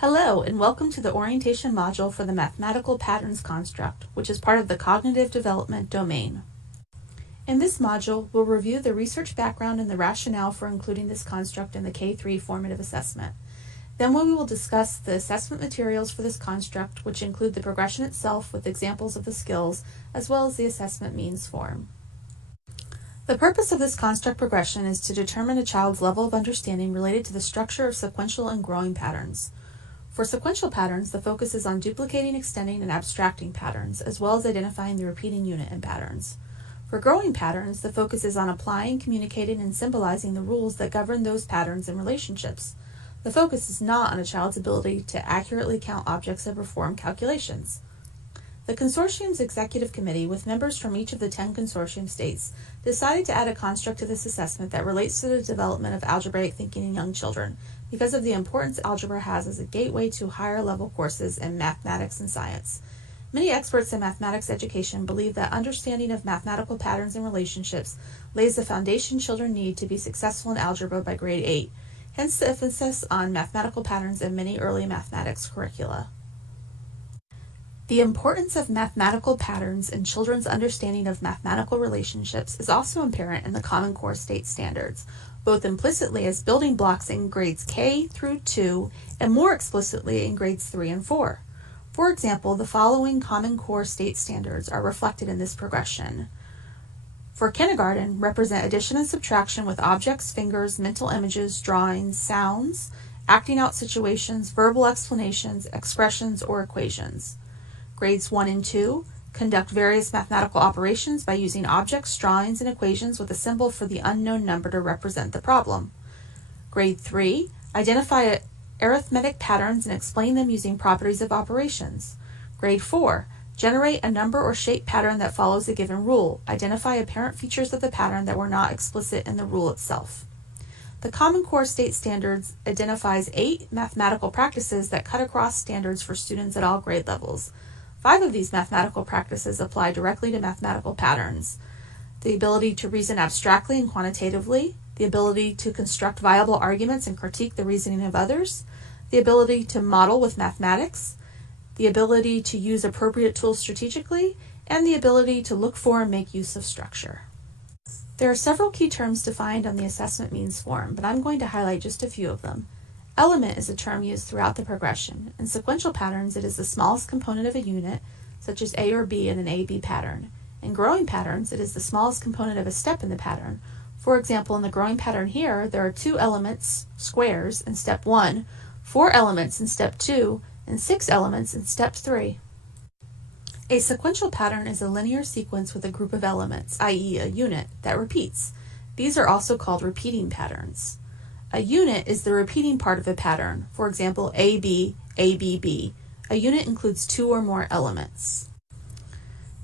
Hello, and welcome to the orientation module for the mathematical patterns construct, which is part of the cognitive development domain. In this module, we'll review the research background and the rationale for including this construct in the K-3 formative assessment. Then we will discuss the assessment materials for this construct, which include the progression itself with examples of the skills, as well as the assessment means form. The purpose of this construct progression is to determine a child's level of understanding related to the structure of sequential and growing patterns. For sequential patterns, the focus is on duplicating, extending, and abstracting patterns, as well as identifying the repeating unit in patterns. For growing patterns, the focus is on applying, communicating, and symbolizing the rules that govern those patterns and relationships. The focus is not on a child's ability to accurately count objects and perform calculations. The consortium's executive committee, with members from each of the 10 consortium states, decided to add a construct to this assessment that relates to the development of algebraic thinking in young children, because of the importance algebra has as a gateway to higher level courses in mathematics and science. Many experts in mathematics education believe that understanding of mathematical patterns and relationships lays the foundation children need to be successful in algebra by grade 8, hence the emphasis on mathematical patterns in many early mathematics curricula. The importance of mathematical patterns in children's understanding of mathematical relationships is also apparent in the Common Core state standards, both implicitly as building blocks in grades K through 2 and more explicitly in grades 3 and 4. For example, the following Common Core state standards are reflected in this progression. For kindergarten, represent addition and subtraction with objects, fingers, mental images, drawings, sounds, acting out situations, verbal explanations, expressions, or equations. Grades 1 and 2, conduct various mathematical operations by using objects, drawings, and equations with a symbol for the unknown number to represent the problem. Grade 3, identify arithmetic patterns and explain them using properties of operations. Grade 4, generate a number or shape pattern that follows a given rule. Identify apparent features of the pattern that were not explicit in the rule itself. The Common Core State Standards identifies 8 mathematical practices that cut across standards for students at all grade levels. 5 of these mathematical practices apply directly to mathematical patterns: the ability to reason abstractly and quantitatively, the ability to construct viable arguments and critique the reasoning of others, the ability to model with mathematics, the ability to use appropriate tools strategically, and the ability to look for and make use of structure. There are several key terms defined on the assessment means form, but I'm going to highlight just a few of them. Element is a term used throughout the progression. In sequential patterns, it is the smallest component of a unit, such as A or B in an A-B pattern. In growing patterns, it is the smallest component of a step in the pattern. For example, in the growing pattern here, there are 2 elements, squares, in step 1, 4 elements in step 2, and 6 elements in step 3. A sequential pattern is a linear sequence with a group of elements, i.e. a unit, that repeats. These are also called repeating patterns. A unit is the repeating part of a pattern, for example, AB, ABB. A unit includes 2 or more elements.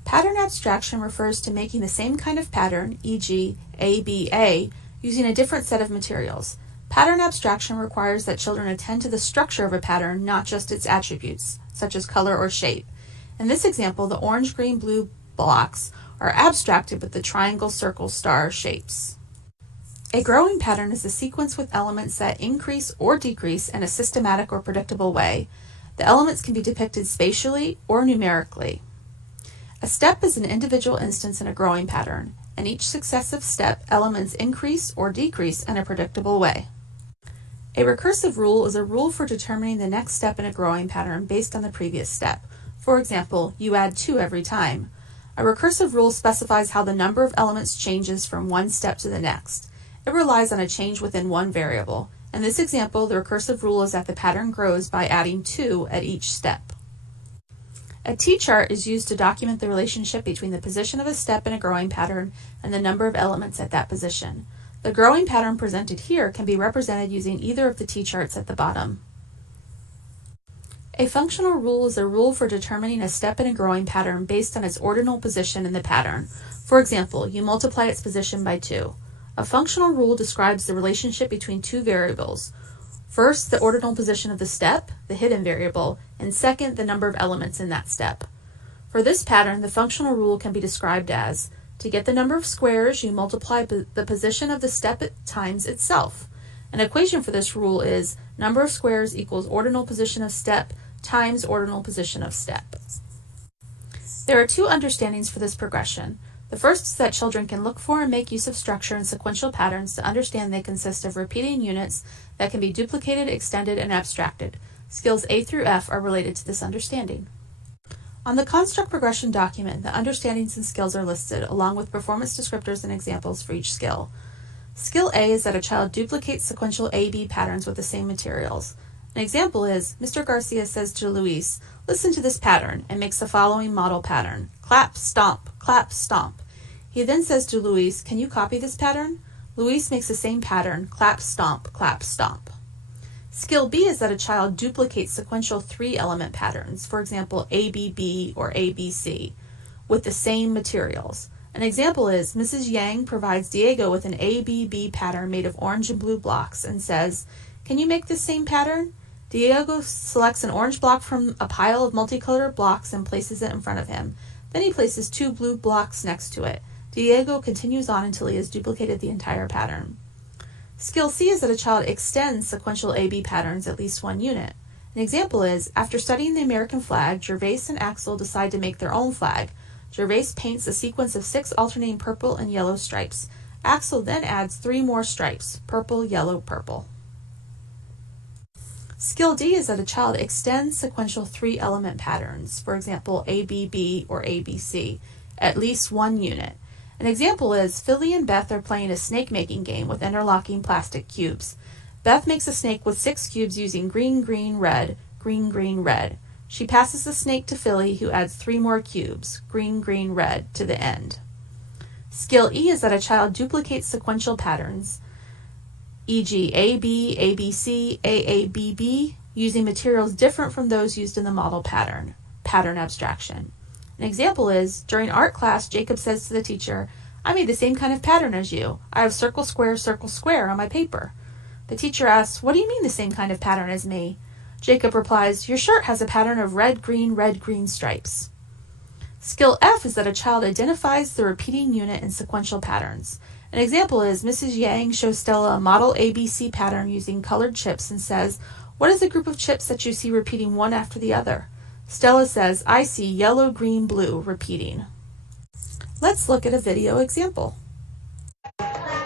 Pattern abstraction refers to making the same kind of pattern, e.g., ABA, using a different set of materials. Pattern abstraction requires that children attend to the structure of a pattern, not just its attributes, such as color or shape. In this example, the orange, green, blue blocks are abstracted with the triangle, circle, star shapes. A growing pattern is a sequence with elements that increase or decrease in a systematic or predictable way. The elements can be depicted spatially or numerically. A step is an individual instance in a growing pattern. In each successive step, elements increase or decrease in a predictable way. A recursive rule is a rule for determining the next step in a growing pattern based on the previous step. For example, you add 2 every time. A recursive rule specifies how the number of elements changes from one step to the next. It relies on a change within one variable. In this example, the recursive rule is that the pattern grows by adding 2 at each step. A T-chart is used to document the relationship between the position of a step in a growing pattern and the number of elements at that position. The growing pattern presented here can be represented using either of the T-charts at the bottom. A functional rule is a rule for determining a step in a growing pattern based on its ordinal position in the pattern. For example, you multiply its position by 2. A functional rule describes the relationship between 2 variables. First, the ordinal position of the step, the hidden variable, and second, the number of elements in that step. For this pattern, the functional rule can be described as: to get the number of squares, you multiply the position of the step times itself. An equation for this rule is Number of squares equals ordinal position of step times ordinal position of step. There are two understandings for this progression. The first is that children can look for and make use of structure and sequential patterns to understand they consist of repeating units that can be duplicated, extended, and abstracted. Skills A through F are related to this understanding. On the construct progression document, the understandings and skills are listed, along with performance descriptors and examples for each skill. Skill A is that a child duplicates sequential A-B patterns with the same materials. An example is, Mr. Garcia says to Luis, "Listen to this pattern," and makes the following model pattern: clap, stomp, clap, stomp. He then says to Luis, "Can you copy this pattern?" Luis makes the same pattern: clap, stomp, clap, stomp. Skill B is that a child duplicates sequential 3-element patterns, for example, ABB or ABC, with the same materials. An example is, Mrs. Yang provides Diego with an ABB pattern made of orange and blue blocks and says, "Can you make this same pattern?" Diego selects an orange block from a pile of multicolored blocks and places it in front of him. Then he places 2 blue blocks next to it. Diego continues on until he has duplicated the entire pattern. Skill C is that a child extends sequential AB patterns at least 1 unit. An example is, after studying the American flag, Gervais and Axel decide to make their own flag. Gervais paints a sequence of 6 alternating purple and yellow stripes. Axel then adds 3 more stripes, purple, yellow, purple. Skill D is that a child extends sequential 3-element patterns, for example, ABB or ABC, at least 1 unit. An example is, Philly and Beth are playing a snake-making game with interlocking plastic cubes. Beth makes a snake with 6 cubes using green, green, red, green, green, red. She passes the snake to Philly, who adds 3 more cubes, green, green, red, to the end. Skill E is that a child duplicates sequential patterns, e.g. AB, ABC, AABB, using materials different from those used in the model pattern abstraction. An example is, during art class, Jacob says to the teacher, "I made the same kind of pattern as you. I have circle, square on my paper." The teacher asks, "What do you mean the same kind of pattern as me?" Jacob replies, "Your shirt has a pattern of red, green stripes." Skill F is that a child identifies the repeating unit in sequential patterns. An example is, Mrs. Yang shows Stella a model ABC pattern using colored chips and says, "What is the group of chips that you see repeating one after the other?" Stella says, "I see yellow, green, blue repeating." Let's look at a video example.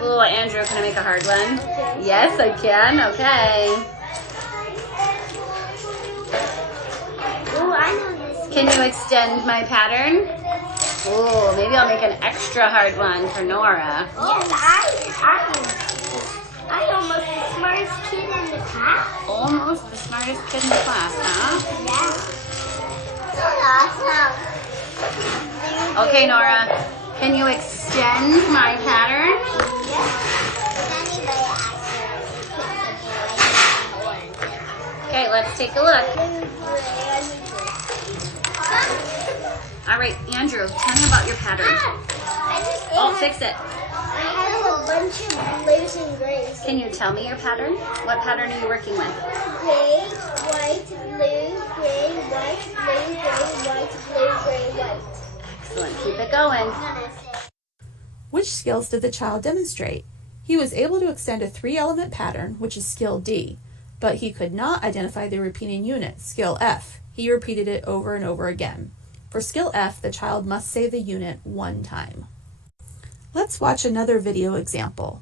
Oh, Andrew, can I make a hard one? Yes, I can. Okay. Oh, I know this. Can you extend my pattern? Oh, maybe I'll make an extra hard one for Nora. Yes, I'm almost the smartest kid in the class. Almost the smartest kid in the class, huh? Yeah. Awesome. Okay, Nora, can you extend my pattern? Okay, let's take a look. All right, Andrew, tell me about your pattern. I'll fix it. I have a bunch of blues and grays. Can you tell me your pattern? What pattern are you working with? Gray, white, blue, gray, white, blue, gray, white, blue, gray, white. Excellent. Keep it going. Which skills did the child demonstrate? He was able to extend a 3-element pattern, which is skill D, but he could not identify the repeating unit, skill F. He repeated it over and over again. For skill F, the child must say the unit 1 time. Let's watch another video example.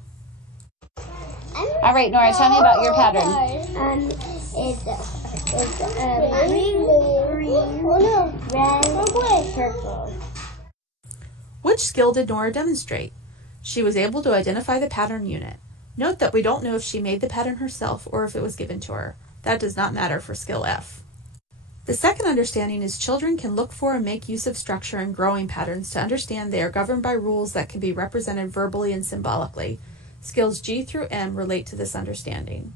All right, Nora, tell me about your pattern. It's green, red, purple. Which skill did Nora demonstrate? She was able to identify the pattern unit. Note that we don't know if she made the pattern herself or if it was given to her. That does not matter for skill F. The second understanding is children can look for and make use of structure and growing patterns to understand they are governed by rules that can be represented verbally and symbolically. Skills G through M relate to this understanding.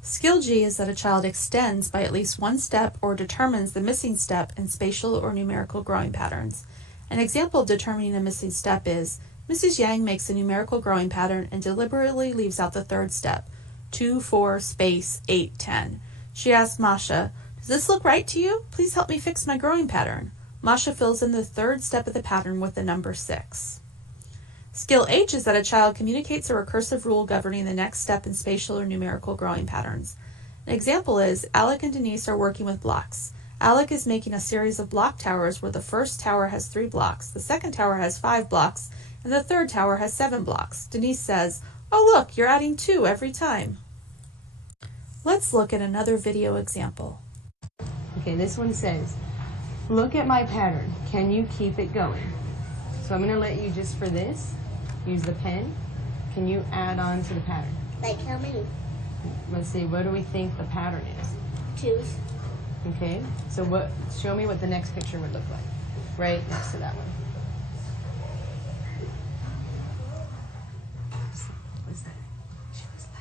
Skill G is that a child extends by at least 1 step or determines the missing step in spatial or numerical growing patterns. An example of determining a missing step is, Mrs. Yang makes a numerical growing pattern and deliberately leaves out the 3rd step, 2, 4, space, 8, 10. She asks Masha, "Does this look right to you? Please help me fix my growing pattern." Masha fills in the 3rd step of the pattern with the number 6. Skill H is that a child communicates a recursive rule governing the next step in spatial or numerical growing patterns. An example is Alec and Denise are working with blocks. Alec is making a series of block towers where the first tower has 3 blocks, the second tower has 5 blocks, and the third tower has 7 blocks. Denise says, "Oh look, you're adding 2 every time." Let's look at another video example. Okay, this one says, look at my pattern. Can you keep it going? So I'm going to let you, just for this, use the pen. Can you add on to the pattern? Like how many? Let's see, what do we think the pattern is? 2s. Okay, so show me what the next picture would look like. Right next to that one. What's that? Show us that.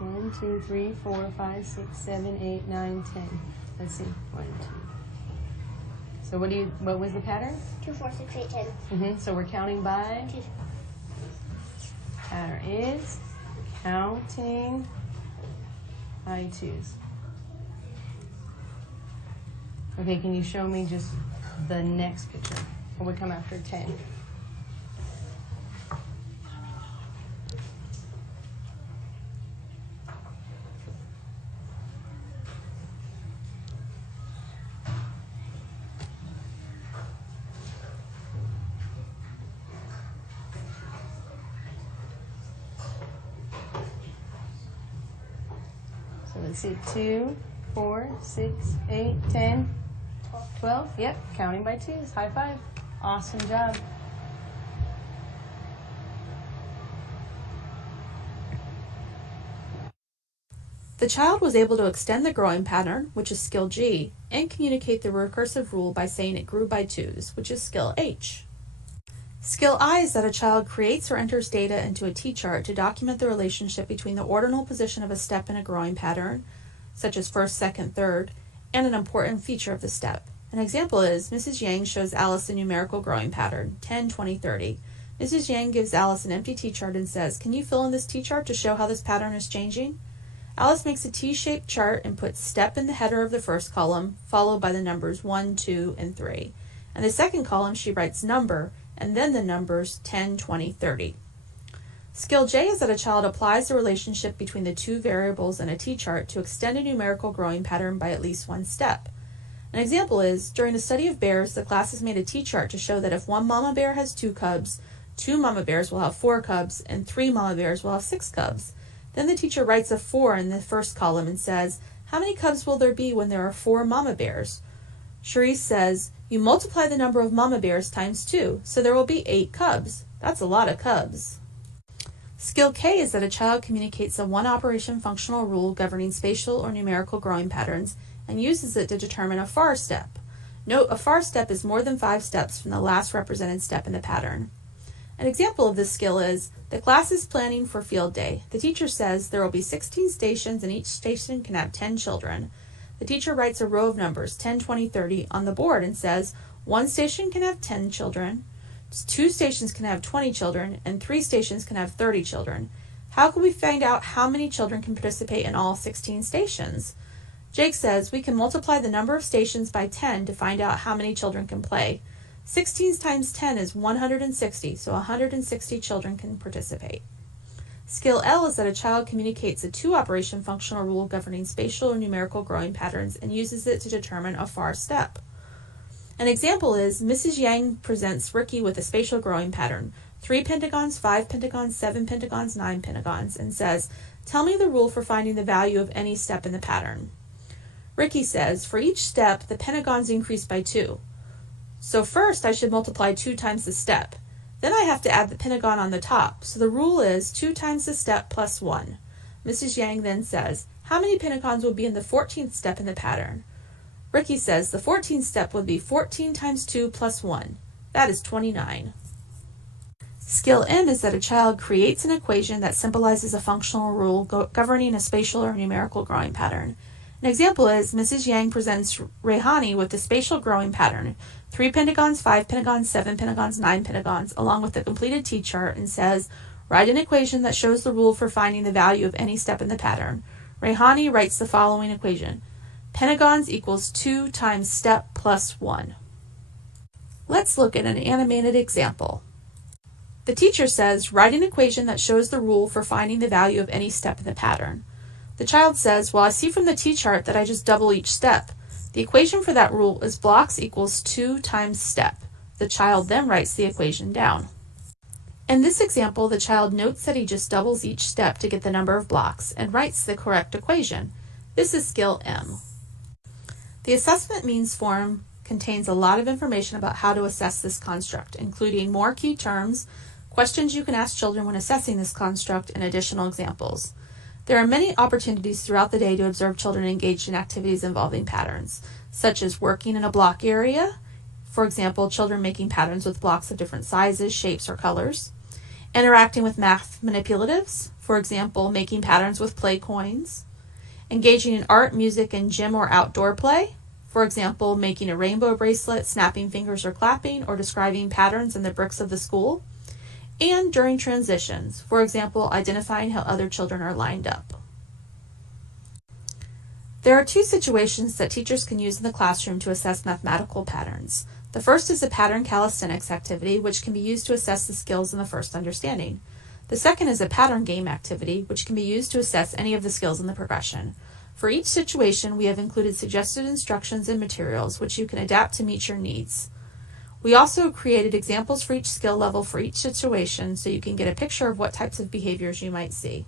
1, 2, 3, 4, 5, 6, 7, 8, 9, 10. Let's see. 1, 2. So what was the pattern? 2, 4, 6, 8, 10. So we're counting by? 2. Pattern is counting by 2s. Okay, can you show me just the next picture? What would come after 10? So let's see, 2, 4, 6, 8, 10, 12. Yep, counting by 2s. High five. Awesome job. The child was able to extend the growing pattern, which is skill G, and communicate the recursive rule by saying it grew by 2s, which is skill H. Skill I is that a child creates or enters data into a T-chart to document the relationship between the ordinal position of a step in a growing pattern, such as first, second, third, and an important feature of the step. An example is Mrs. Yang shows Alice a numerical growing pattern, 10, 20, 30. Mrs. Yang gives Alice an empty T-chart and says, "Can you fill in this T-chart to show how this pattern is changing?" Alice makes a T-shaped chart and puts step in the header of the first column, followed by the numbers 1, 2, and 3. In the second column, she writes number, and then the numbers 10, 20, 30. Skill J is that a child applies the relationship between the two variables in a T-chart to extend a numerical growing pattern by at least one step. An example is, during the study of bears, the class has made a T-chart to show that if one mama bear has 2 cubs, 2 mama bears will have 4 cubs, and 3 mama bears will have 6 cubs. Then the teacher writes a 4 in the first column and says, "How many cubs will there be when there are 4 mama bears?" Cherise says, "You multiply the number of mama bears times 2, so there will be 8 cubs. That's a lot of cubs." Skill K is that a child communicates a one-operation functional rule governing spatial or numerical growing patterns and uses it to determine a far step. Note, a far step is more than 5 steps from the last represented step in the pattern. An example of this skill is, the class is planning for field day. The teacher says there will be 16 stations and each station can have 10 children. The teacher writes a row of numbers, 10, 20, 30, on the board and says, 1 station can have 10 children, 2 stations can have 20 children, and 3 stations can have 30 children. How can we find out how many children can participate in all 16 stations? Jake says we can multiply the number of stations by 10 to find out how many children can play. 16 times 10 is 160, so 160 children can participate. Skill L is that a child communicates a two-operation functional rule governing spatial or numerical growing patterns and uses it to determine a far step. An example is, Mrs. Yang presents Ricky with a spatial growing pattern, 3 pentagons, 5 pentagons, 7 pentagons, 9 pentagons, and says, "Tell me the rule for finding the value of any step in the pattern." Ricky says, "For each step, the pentagons increase by 2. So first I should multiply 2 times the step. Then I have to add the pentagon on the top, so the rule is 2 times the step plus 1. Mrs. Yang then says, "How many pentagons will be in the 14th step in the pattern?" Ricky says the 14th step would be 14 times 2 plus 1. That is 29. Skill M is that a child creates an equation that symbolizes a functional rule governing a spatial or numerical growing pattern. An example is, Mrs. Yang presents Rehani with the spatial growing pattern, 3 pentagons, 5 pentagons, 7 pentagons, 9 pentagons, along with the completed T-chart, and says, "Write an equation that shows the rule for finding the value of any step in the pattern." Rehani writes the following equation. Pentagons equals 2 times step plus 1. Let's look at an animated example. The teacher says, write an equation that shows the rule for finding the value of any step in the pattern. The child says, well, I see from the t-chart that I just double each step. The equation for that rule is blocks equals 2 times step. The child then writes the equation down. In this example, the child notes that he just doubles each step to get the number of blocks and writes the correct equation. This is skill M. The assessment means form contains a lot of information about how to assess this construct, including more key terms, questions you can ask children when assessing this construct, and additional examples. There are many opportunities throughout the day to observe children engaged in activities involving patterns, such as working in a block area, for example, children making patterns with blocks of different sizes, shapes, or colors, interacting with math manipulatives, for example, making patterns with play coins, engaging in art, music, and gym or outdoor play, for example, making a rainbow bracelet, snapping fingers or clapping, or describing patterns in the bricks of the school, and during transitions, for example, identifying how other children are lined up. There are two situations that teachers can use in the classroom to assess mathematical patterns. The first is a pattern calisthenics activity, which can be used to assess the skills in the first understanding. The second is a pattern game activity, which can be used to assess any of the skills in the progression. For each situation, we have included suggested instructions and materials, which you can adapt to meet your needs. We also created examples for each skill level for each situation, so you can get a picture of what types of behaviors you might see.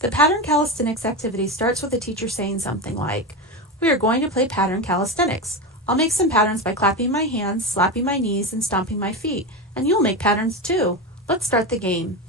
The pattern calisthenics activity starts with the teacher saying something like, we are going to play pattern calisthenics. I'll make some patterns by clapping my hands, slapping my knees, and stomping my feet, and you'll make patterns too. Let's start the game.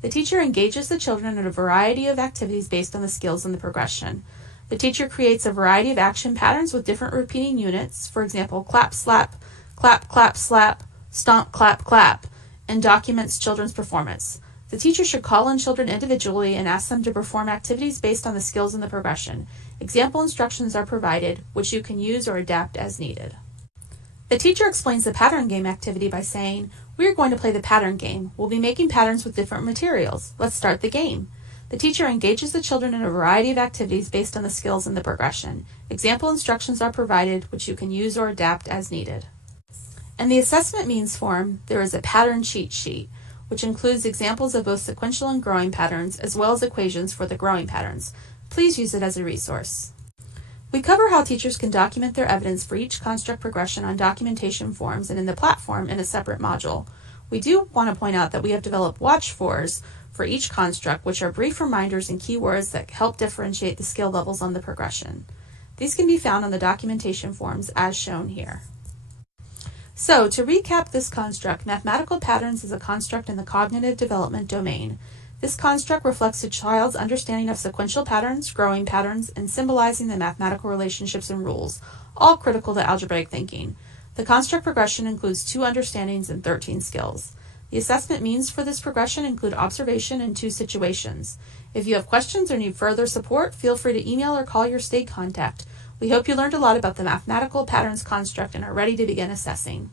The teacher engages the children in a variety of activities based on the skills in the progression. The teacher creates a variety of action patterns with different repeating units, for example, clap, slap, clap, clap, slap, stomp, clap, clap, and documents children's performance. The teacher should call on children individually and ask them to perform activities based on the skills in the progression. Example instructions are provided, which you can use or adapt as needed. The teacher explains the pattern game activity by saying, we are going to play the pattern game. We'll be making patterns with different materials. Let's start the game. The teacher engages the children in a variety of activities based on the skills in the progression. Example instructions are provided, which you can use or adapt as needed. In the assessment means form, there is a pattern cheat sheet, which includes examples of both sequential and growing patterns, as well as equations for the growing patterns. Please use it as a resource. We cover how teachers can document their evidence for each construct progression on documentation forms and in the platform in a separate module. We do want to point out that we have developed watch fors for each construct, which are brief reminders and keywords that help differentiate the skill levels on the progression. These can be found on the documentation forms as shown here. So, to recap this construct, mathematical patterns is a construct in the cognitive development domain. This construct reflects a child's understanding of sequential patterns, growing patterns, and symbolizing the mathematical relationships and rules, all critical to algebraic thinking. The construct progression includes 2 understandings and 13 skills. The assessment means for this progression include observation and 2 situations. If you have questions or need further support, feel free to email or call your state contact. We hope you learned a lot about the mathematical patterns construct and are ready to begin assessing.